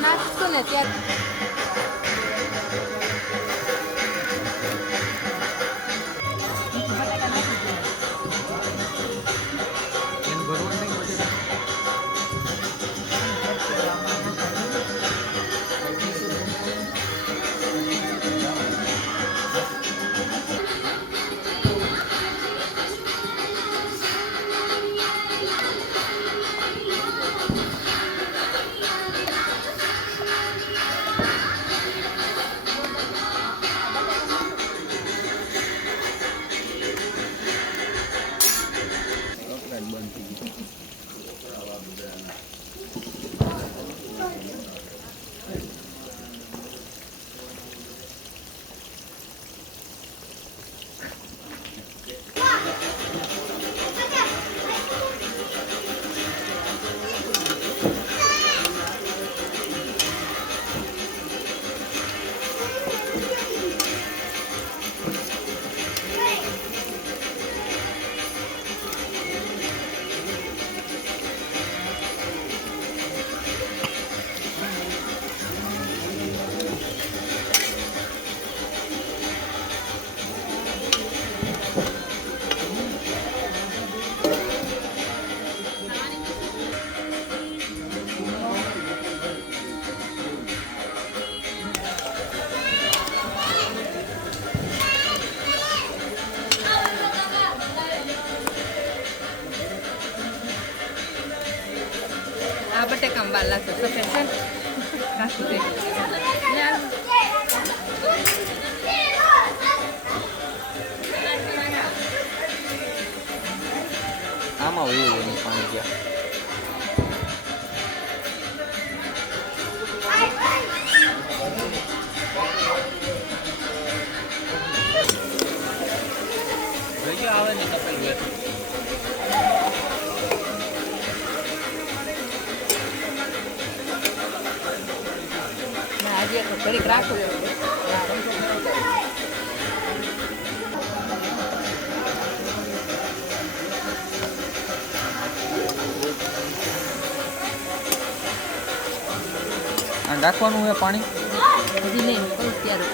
નાખશું ને ત્યારે આ બટેકામાં બાર લાગશે સફેદ છે કાચું છે આમાં હોય પાણી ગયા આવે ને તપેલું આજે ઘડીક રાખું રાખવાનું હોય પાણી હજી નહીં ત્યારે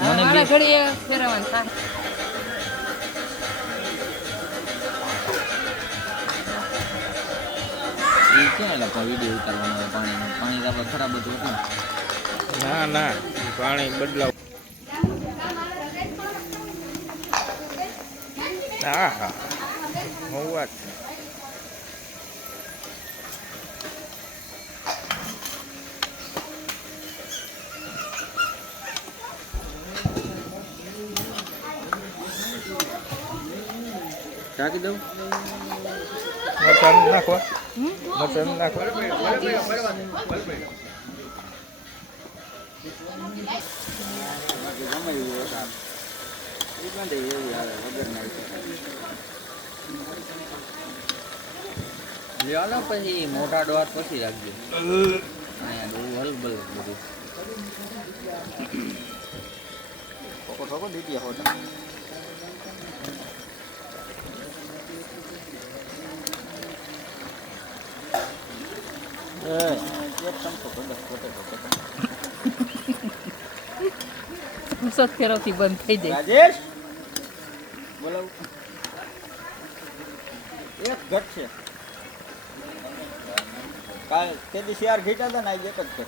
મારા ઘડીએ ફેરવવાનું થાય ક્યાં એટલે વિડીયો ઉતારવાનો હોય પાણી પાણી આપણે ખરાબ જ હતું ના ના પાણી બદલાવ હા હા હું વાત ઢાંકી દઉં મરચાં નાખો મરચાં નાખો લ્યો પછી મોટા ડોર પછી રાખજો અહીંયા હલબલ બધું ઠોકો દીધી હોતા ફેરવથી બંધ થઈ જાય રાજેશ બોલાવ એક ઘટ છે કાલ તે દિવસે યાર ઘીટા હતા ને આજે એક જ છે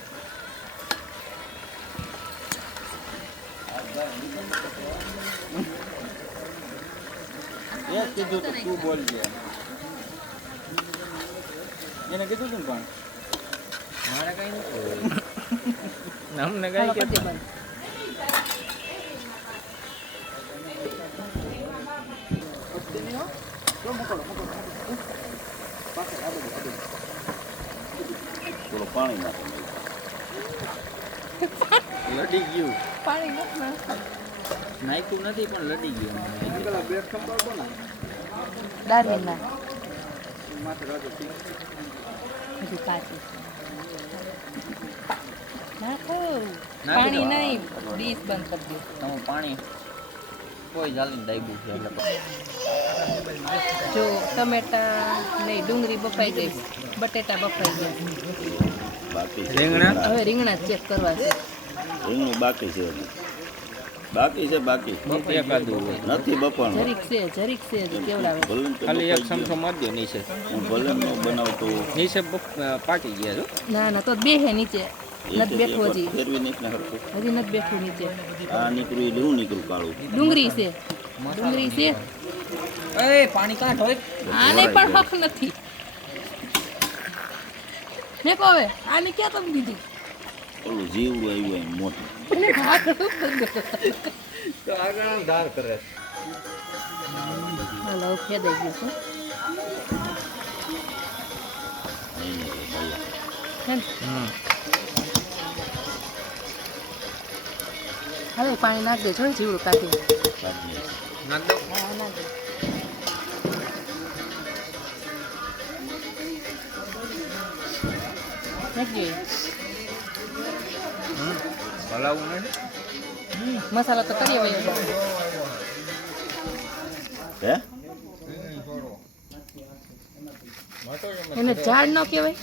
એક કીધું તો તું બોલજે એને કીધું તું પણ મારે કઈ નથી અમને કઈ કે પાણી નાખે લડી ગયું પાણી નાખ્યું નથી પણ લડી ગયું બ્રેડ ખંભાળો ને દારી ના માથે રાજો હજી કાચી નાખો પાણી નહીં ડીશ બંધ કરી દો તમે પાણી કોઈ ચાલીને દાયબું છે એટલે જો ટમેટા નહીં ડુંગળી બફાઈ ગઈ બટેટા બફાઈ ગયા બાકી છે. રીંગણા હવે રીંગણા ચેક કરવા છે રીંગણું બાકી છે હજી. બાકી છે બાકી એકાદું હોય નથી બપોરનું. જરીક છે હજી કેવડાવે ભલે ને તો ખાલી એક બફાઈ ચમચો મારી દો નીચે ગયું. હું ભલે ન બનાવતો નીચે પાકી ગયા છો ના ના તો બેહે નીચે નથી બેઠું હજી ફેરવી નાખને હરખું. હજી નથી બેઠું નીચે આ નીકળ્યું એટલે હું નીકળું કાળું. ડુંગળી છે એ પાણી કાઢ હોય આને પણ હક નથી ને કહો હવે આને ક્યાં તમે દીધી ઓલું જીવડું આવ્યું એમ મોટું. તો આગળ ધાર કરે હાલો ફેદાઈ ગયું છે નહીં નીકળે ભાઈ. હે ને? હવે પાણી નાખ દેજો જીવડું કાઢી કાઢીએ. નાખ દો હા નાખ દે નાખી હલાવું નહીં મસાલો તો કરીએ ભાઈ હે એને ઝાડ ન કહેવાય